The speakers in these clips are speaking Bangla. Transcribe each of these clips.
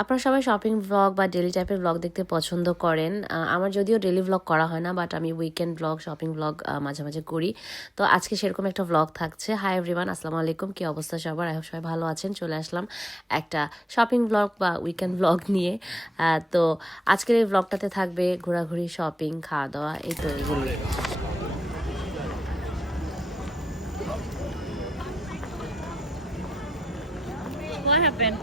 আপনারা সবাই শপিং ব্লগ বা ডেলি টাইপের ব্লগ দেখতে পছন্দ করেন। আমার যদিও ডেলি ব্লগ করা হয় না, বাট আমি উইকেন্ড ব্লগ, শপিং ব্লগ মাঝে মাঝে করি। তো আজকে সেরকম একটা ব্লগ থাকছে। হাই এভরিওয়ান, আসসালামু আলাইকুম। কি অবস্থা সবার? আই হোপ সবাই ভালো আছেন। চলে আসলাম একটা শপিং ব্লগ বা উইকেন্ড ব্লগ নিয়ে। তো আজকের এই ব্লগটাতে থাকবে ঘোরাঘুরি, শপিং, খাওয়া দাওয়া, এই তো এগুলোই। What happened?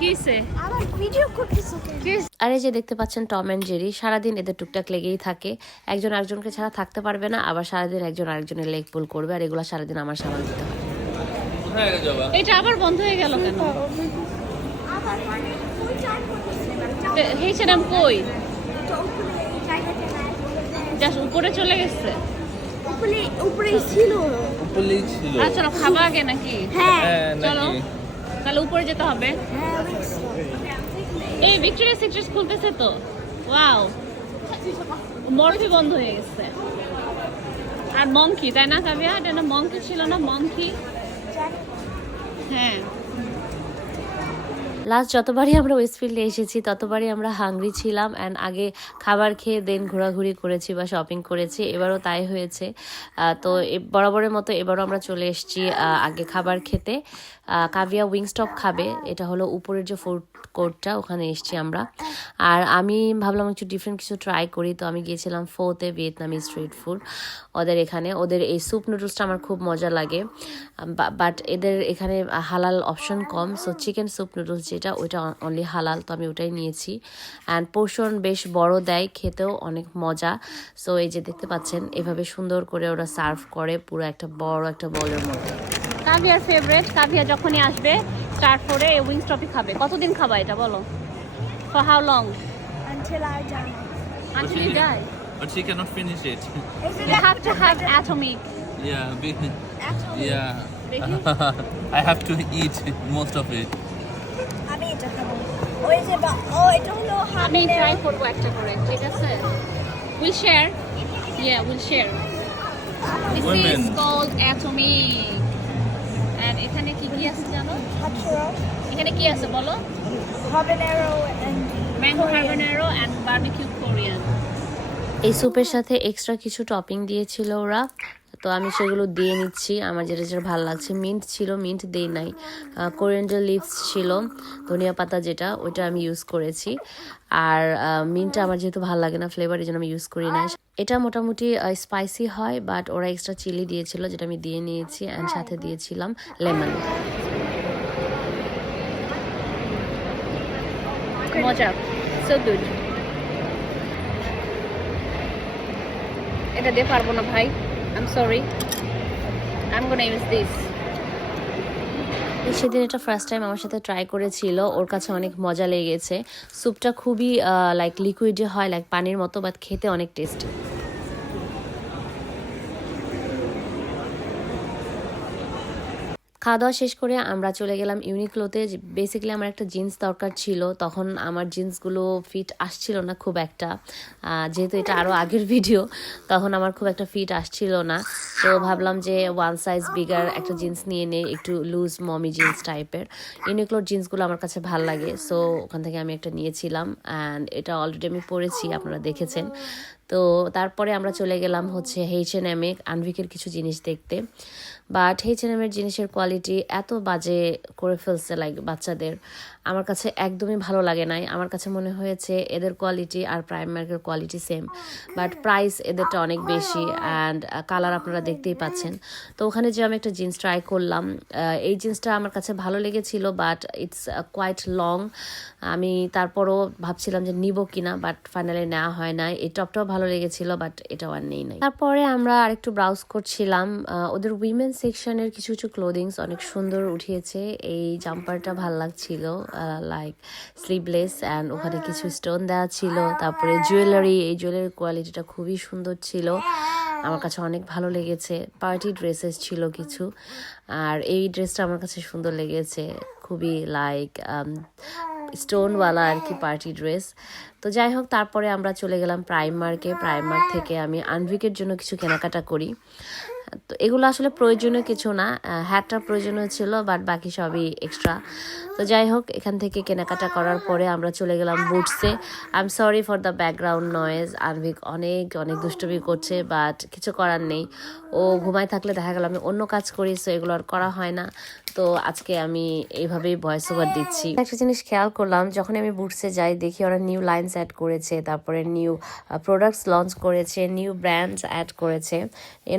কিসে? আমার ভিডিও করতেছ কেন? আর এই যে দেখতে পাচ্ছেন টম অ্যান্ড জেরি, সারাদিন এদের টুকটাক লেগেই থাকে। একজন আরেকজনকে ছাড়া থাকতে পারবে না, আবার সারাদিন একজন আরেকজনের লেগ পুল করবে, আর এগুলো সারাদিন আমার সামাল দিতে হয়। এটা আবার বন্ধ হয়ে গেল কেন? আবার মানে ফুল চার্জ করতেছে না। হেছিলাম কই? তো উপরে এই জায়গাটা নাই। জাস্ট উপরে চলে গেছে। উপরেই ছিল। উপরেই ছিল। আর চলো খাবা আগে নাকি? হ্যাঁ চলো তাহলে উপরে যেতে হবে। হ্যাঁ উইক্স। এই ভিক্টোরিয়া সিক্রেটস খুলতেছে তো। ওয়াও, মরফি বন্ধ হয়ে গেছে। আর মঙ্কি, তাই না কাবিয়া? এটা না মঙ্কি ছিল না? মঙ্কি, হ্যাঁ। লাস্ট যতবারই আমরা ওয়েস্টফিল্ডে এসেছি ততবারই আমরা হাংরি ছিলাম, অ্যান্ড আগে খাবার খেয়ে দেন ঘোরাঘুরি করেছি বা শপিং করেছি। এবারও তাই হয়েছে। তো বরাবরের মতো এবারও আমরা চলে এসেছি আগে খাবার খেতে। কাভিয়া উইংস্টপ খাবে, এটা হলো উপরের যে ফুড কোর্টটা, ওখানে এসেছি আমরা। আর আমি ভাবলাম একটু ডিফারেন্ট কিছু ট্রাই করি, তো আমি গিয়েছিলাম ফোতে, ভিয়েতনামি স্ট্রিট ফুড। ওদের এই স্যুপ নুডলসটা আমার খুব মজা লাগে, বাট এদের এখানে হালাল অপশন কম। সো চিকেন স্যুপ নুডলস যেটা, ওইটা অনলি হালাল, তো আমি ওটাই নিয়েছি। অ্যান্ড পোর্শন বেশ বড় দেয়, খেতেও অনেক মজা। সো এই যে দেখতে পাচ্ছেন, এভাবে সুন্দর করে ওরা সার্ভ করে পুরো একটা বড় একটা বলের মধ্যে। Caviar favourite. কাভিয়া যখনই আসবে স্টার্ট করে এই উইংস্টপই খাবে। কতদিন খাবা এটা বলো? For how long? Until I die. Until you die. But she cannot finish it. Is it You have to have atomic. Yeah, actually? yeah. দেখি। I have to eat most of it. আমি এটা খাবো। ওই যে এটা হলো আমি হাবিলে। ট্রাই করবো একটা করে, ঠিক আছে? Will share. Yeah, we'll share. This Women. is called atomic. And এখানে কি কি আছে জানো? হাতছড়া, এখানে কি আছে বলো? habanero and mango Korean. Habanero and barbecue Korean. এই স্যুপের সাথে এক্সট্রা কিছু টপিং দিয়েছিল ওরা, তো আমি সেগুলো দিয়ে নিচ্ছি। আমার যেটা যেটা ভালো লাগছে, মিন্ট ছিল, মিন্ট দেই নাই। কোরিয়ান্ডার লিভস ছিল, ধনিয়া পাতা যেটা, ওইটা আমি ইউজ করেছি। আর মিন্টটা আমার যেহেতু ভালো লাগে না ফ্লেভার, এই জন্য আমি ইউজ করি না। এটা মোটামুটি স্পাইসি হয়, বাট ওরা এক্সট্রা চিলি দিয়েছিল, যেটা আমি দিয়ে নিয়েছি। অ্যান্ড সাথে দিয়েছিলাম লেমন। মজা, সো গুড। এটা দিয়ে পারবো না ভাই, I am sorry. I am gonna use this. সেদিন এটা ফার্স্ট টাইম আমার সাথে ট্রাই করেছিল, ওর কাছে অনেক মজা লেগেছে। স্যুপটা খুবই লাইক লিকুইড হয়, লাইক পানির মতো, বাট খেতে অনেক টেস্টি। খাওয়া দাওয়া শেষ করে আমরা চলে গেলাম ইউনিক্লোতে। বেসিক্যালি আমার একটা জিন্স দরকার ছিল, তখন আমার জিন্সগুলো ফিট আসছিল না খুব একটা। যেহেতু এটা আরও আগের ভিডিও, তখন আমার খুব একটা ফিট আসছিল না। তো ভাবলাম যে ওয়ান সাইজ বিগার একটা জিন্স নিয়ে নেই, একটু লুজ মমি জিন্স টাইপের। ইউনিক্লোর জিন্সগুলো আমার কাছে ভালো লাগে, সো ওখান থেকে আমি একটা নিয়েছিলাম। অ্যান্ড এটা অলরেডি আমি পরেছি, আপনারা দেখেছেন। তো তারপরে আমরা চলে গেলাম হচ্ছে H&M-এ আনভিকের কিছু জিনিস দেখতে। বাট H&M-এর জিনিসের কোয়ালিটি এত বাজে করে ফেলছে, লাইক বাচ্চাদের। আমার কাছে একদমই ভালো লাগে নাই। আমার কাছে মনে হয়েছে এদের কোয়ালিটি আর প্রাইমার্কের কোয়ালিটি সেম, বাট প্রাইস এদেরটা অনেক বেশি। অ্যান্ড কালার আপনারা দেখতেই পাচ্ছেন। তো ওখানে যে আমি একটা জিন্স ট্রাই করলাম, এই জিন্সটা আমার কাছে ভালো লেগেছিল, বাট ইটস কোয়াইট লং। আমি তারপরও ভাবছিলাম যে নিব কিনা, বাট ফাইনালি নেওয়া হয় না। এই টপটাও ভালো লেগেছিল, বাট এটাও আর নেই নাই। তারপরে আমরা আরেকটু ব্রাউজ করছিলাম। ওদের উইমেন সেকশনের কিছু কিছু ক্লোদিংস অনেক সুন্দর উঠিয়েছে। এই জাম্পারটা ভাল লাগছিল, লাইক স্লিভলেস, অ্যান্ড ওখানে কিছু স্টোন দেওয়া ছিল। তারপরে জুয়েলারি, এই জুয়েলারির কোয়ালিটিটা খুবই সুন্দর ছিল, আমার কাছে অনেক ভালো লেগেছে। পার্টি ড্রেসেস ছিল কিছু, আর এই ড্রেসটা আমার কাছে সুন্দর লেগেছে, খুবই লাইক স্টোনওয়ালা আর কি পার্টি ড্রেস। তো যাই হোক, তারপরে আমরা চলে গেলাম প্রাইমার্কে। প্রাইমার্ক থেকে আমি আনভিকের জন্য কিছু কেনাকাটা করি। তো এগুলো আসলে প্রয়োজনীয় কিছু না, হ্যাটটা প্রয়োজনীয় ছিল, বাট বাকি সবই এক্সট্রা। তো যাই হোক, এখান থেকে কেনাকাটা করার পরে আমরা চলে গেলাম বুটসে। I am sorry for the background noise, Anvik অনেক অনেক দুষ্টুমি করছে, বাট কিছু করার নেই। ও ঘুমায় থাকলে দেখা গেল আমি অন্য কাজ করি, সো এগুলো আর করা হয় না। তো আজকে আমি এইভাবেই ভয়েস ওভার দিচ্ছি। একটা জিনিস খেয়াল করলাম, যখন আমি বুটসে যাই দেখি ওরা নিউ লাইনস অ্যাড করেছে, তারপরে নিউ প্রোডাক্টস লঞ্চ করেছে, নিউ ব্র্যান্ডস অ্যাড করেছে।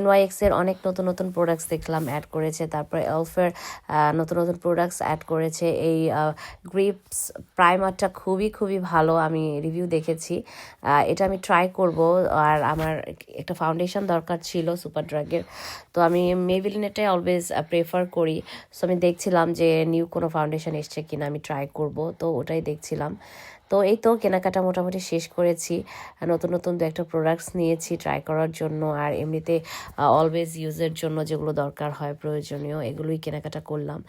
NYX এর অনেক নতুন নতুন প্রোডাক্টস দেখলাম অ্যাড করেছে, তারপরে এলফের নতুন নতুন প্রোডাক্টস অ্যাড করেছে। এই গ্রিপস প্রাইমারটা খুবই খুবই ভালো, আমি রিভিউ দেখেছি, এটা আমি ট্রাই করব। আর আমার একটা ফাউন্ডেশন দরকার ছিল সুপার ড্রাগের, তো আমি মেবিলিনেটাই অলওয়েজ প্রেফার করি। সো আমি দেখছিলাম যে নিউ কোনো ফাউন্ডেশন এসছে কিনা, আমি ট্রাই করব, তো ওটাই দেখছিলাম। তো এই তো কেনাকাটা মোটামুটি শেষ করেছি, নতুন নতুন দু একটা প্রোডাক্টস নিয়েছি ট্রাই করার জন্য, আর এমনিতে অলওয়েজ ইউজের জন্য যেগুলো দরকার হয় প্রয়োজনীয় এগুলোই কেনাকাটা করলাম।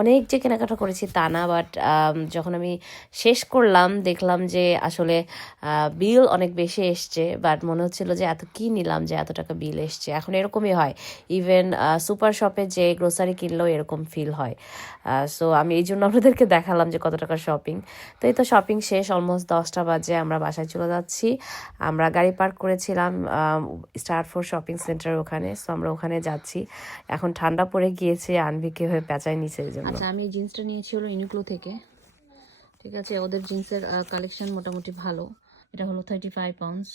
অনেক যে কেনাকাটা করেছি তা না, বাট যখন আমি শেষ করলাম দেখলাম যে আসলে বিল অনেক বেশি এসছে, বাট মনে হচ্ছিল যে এত কি নিলাম যে এত টাকা বিল এসছে। এখন এরকমই হয়, ইভেন সুপার শপে যে গ্রোসারি কিনলেও এরকম ফিল হয়। সো আমি এই জন্য আপনাদেরকে দেখালাম যে কত টাকার শপিং। তো এই তো শপিং শেষ, অলমোস্ট 10টা বাজে, আমরা বাসায় চলে যাচ্ছি। আমরা গাড়ি পার্ক করেছিলাম স্টার ফোর শপিং সেন্টার ওখানে, সো আমরা ওখানে যাচ্ছি। এখন ঠান্ডা পড়ে গিয়েছে, আনভিকে হয়ে পেঁচায় নিচে এই জন্য। আচ্ছা, আমি এই জিন্সটা নিয়েছি হলো ইউনিক্লো থেকে, ঠিক আছে। ওদের জিন্সের কালেকশন মোটামুটি ভালো। এটা হলো 35 পাউন্ডস।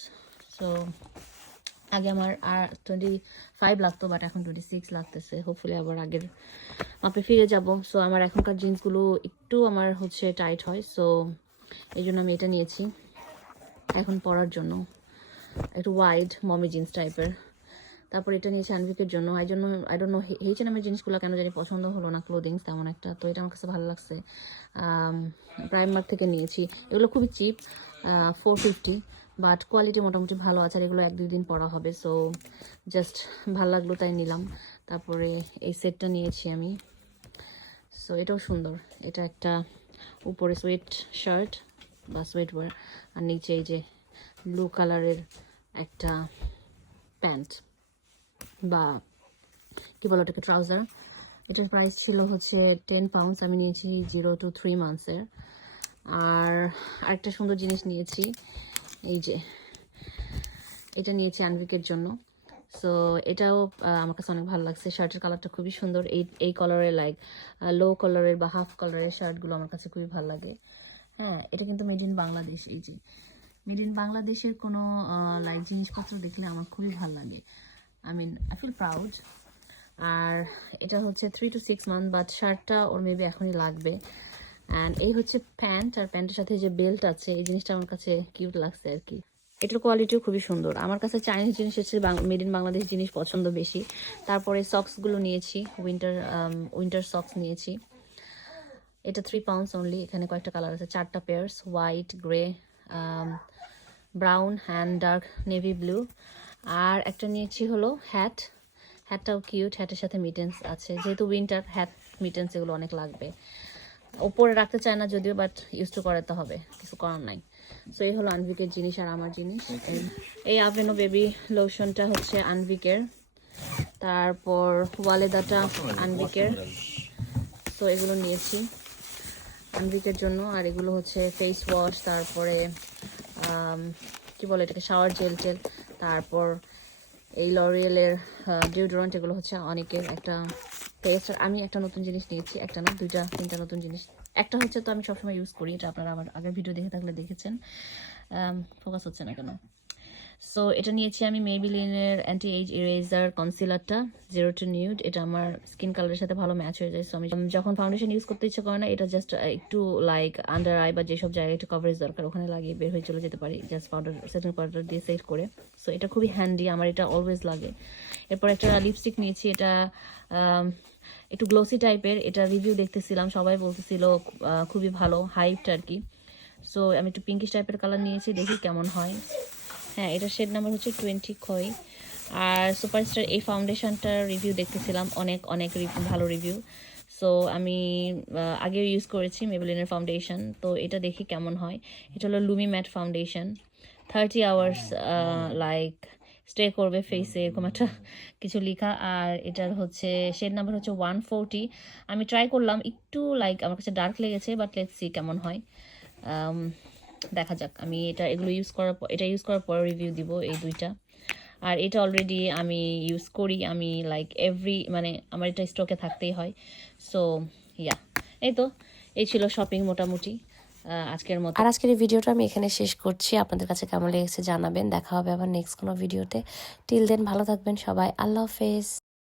সো আগে আমার আর 25 লাগতো, বাট এখন 26 লাগতেছে। হোপফুলি আবার আগের মাপে ফিরে যাব। সো আমার এখনকার জিন্সগুলো একটু আমার হচ্ছে টাইট হয়, সো এই জন্য আমি এটা নিয়েছি এখন পরার জন্য, একটু ওয়াইড মমি জিন্স টাইপের। তারপর এটা নিয়েছি আনভিকের জন্য। আই ডোন্ট নো H&M-এর জিনিসগুলো কেন জানি পছন্দ হলো না, ক্লোদিংস তেমন একটা, তো এটা আমার কাছে ভালো লাগছে। প্রাইমার্ক থেকে নিয়েছি, এগুলো খুবই চিপ, 450, বাট কোয়ালিটি মোটামুটি ভালো আছে, আর এগুলো 1-2 দিন পরা হবে। সো জাস্ট ভালো লাগলো তাই নিলাম। তারপরে এই সেটটা নিয়েছি আমি, সো এটাও সুন্দর। এটা একটা উপরে সোয়েট শার্ট বা সোয়েট ওয়ার, আর নিচে এই যে ব্লু কালারের একটা প্যান্ট বা কি বলো ওটাকে, ট্রাউজার। এটার প্রাইস ছিল হচ্ছে 10 পাউন্ডস, আমি নিয়েছি 0 to 3 মান্থসের। আর আরেকটা সুন্দর জিনিস নিয়েছি, এই যে এটা নিয়েছি আনভিকের জন্য। সো এটাও আমার কাছে অনেক ভালো লাগছে, শার্টের কালারটা খুবই সুন্দর। এই কালারের লাইক লো কালারের বা হাফ কালারের শার্টগুলো আমার কাছে খুবই ভালো লাগে। হ্যাঁ, এটা কিন্তু মেড ইন বাংলাদেশ। এই যে মেড ইন বাংলাদেশের কোনো লাইক জিনিসপত্র দেখলে আমার খুবই ভালো লাগে, আই ফিল প্রাউড। আর এটা হচ্ছে 3 to 6 মান্থ, বাট শার্টটা ওর মেবি এখনই লাগবে। অ্যান্ড এই হচ্ছে প্যান্ট, আর প্যান্টের সাথে যে বেল্ট আছে, এই জিনিসটা আমার কাছে কিউট লাগছে আর কি। এটার কোয়ালিটিও খুবই সুন্দর। আমার কাছে চাইনিজ জিনিস হচ্ছে মেড ইন বাংলাদেশ জিনিস পছন্দ বেশি। তারপরে সক্সগুলো নিয়েছি, উইন্টার সক্স নিয়েছি। এটা 3 পাউন্ডস অনলি। এখানে কয়েকটা কালার আছে, 4টা pairs, white, grey, brown and dark navy blue. আর একটা নিয়েছি হলো হ্যাটটাও কিউট, হ্যাটের সাথে মিটেন্স আছে, যেহেতু উইন্টার হ্যাট মিটেন্স এগুলো অনেক লাগবে। ওপরে রাখতে চায় না যদিও, বাট ইউজ টু করাতে হবে, কিছু করার নাই। সো এই হলো আনভিকের জিনিস আর আমার জিনিস। এই আভেনো বেবি লোশনটা হচ্ছে আনভিকের, তারপর ওয়ালেদাটা আনভিকের। সো এগুলো নিয়েছি আনভিকের জন্য। আর এগুলো হচ্ছে ফেস ওয়াশ, তারপরে কি বলে এটাকে, শাওয়ার জেল টেল, তারপর এই লরিয়েলের ডিওডোরেন্ট। এগুলো হচ্ছে অনেকের একটা পেস্ট। আমি একটা নতুন জিনিস নিয়েছি, একটা না 2-3টা নতুন জিনিস। একটা হচ্ছে তো আমি সবসময় ইউজ করি, এটা আপনারা আমার আগের ভিডিও দেখে থাকলে দেখেছেন, ফোকাস হচ্ছে না কেন। সো এটা নিয়েছি আমি মেবিলিনের অ্যান্টি এজ ইরেজার কনসিলারটা 0 to Nude। এটা আমার স্কিন কালারের সাথে ভালো ম্যাচ হয়ে যায়। সো আমি যখন ফাউন্ডেশন ইউজ করতে ইচ্ছে করে না, এটা জাস্ট একটু লাইক আন্ডার আই বা যেসব জায়গায় একটু কভারেজ দরকার ওখানে লাগিয়ে বের হয়ে চলে যেতে পারি, জাস্ট সেটিং পাউডার দিয়ে সেট করে। সো এটা খুবই হ্যান্ডি, আমার এটা অলওয়েজ লাগে। এরপর একটা লিপস্টিক নিয়েছি, এটা একটু গ্লোসি টাইপের। এটা রিভিউ দেখতেছিলাম, সবাই বলতেছিল খুবই ভালো, হাইপড আর কি। সো আমি একটু পিঙ্কিশ টাইপের কালার নিয়েছি, দেখি কেমন হয়। হ্যাঁ, এটা শেড নাম্বার হচ্ছে 20 খয়। আর সুপারস্টার এই ফাউন্ডেশনটার রিভিউ দেখতেছিলাম, অনেক ভালো রিভিউ। সো আমি আগেও ইউজ করেছি মেবেলিনের ফাউন্ডেশন, তো এটা দেখি কেমন হয়। এটা হলো Lumi matte foundation, 30 hours like stay করবে ফেসে, এরকম একটা কিছু লেখা। আর এটার হচ্ছে শেড নাম্বার হচ্ছে 140। আমি ট্রাই করলাম, একটু লাইক আমার কাছে ডার্ক লেগেছে, বাট লেটস সি কেমন হয়। দেখা যাক। আমি এগুলো ইউজ করার পর, এটা ইউজ করার পর রিভিউ দিব এই দুইটা। আর এটা অলরেডি আমি ইউজ করি, আমি লাইক মানে আমার এটা স্টকে থাকতেই হয়। সো ইয়া, এই তো, এই ছিল শপিং মোটামুটি আজকের মতো। আর আজকের এই ভিডিওটা আমি এখানে শেষ করছি। আপনাদের কাছে কেমন লেগেছে জানাবেন। দেখা হবে আবার নেক্সট কোনো ভিডিওতে। টিল দেন ভালো থাকবেন সবাই। আল্লাহ হাফেজ।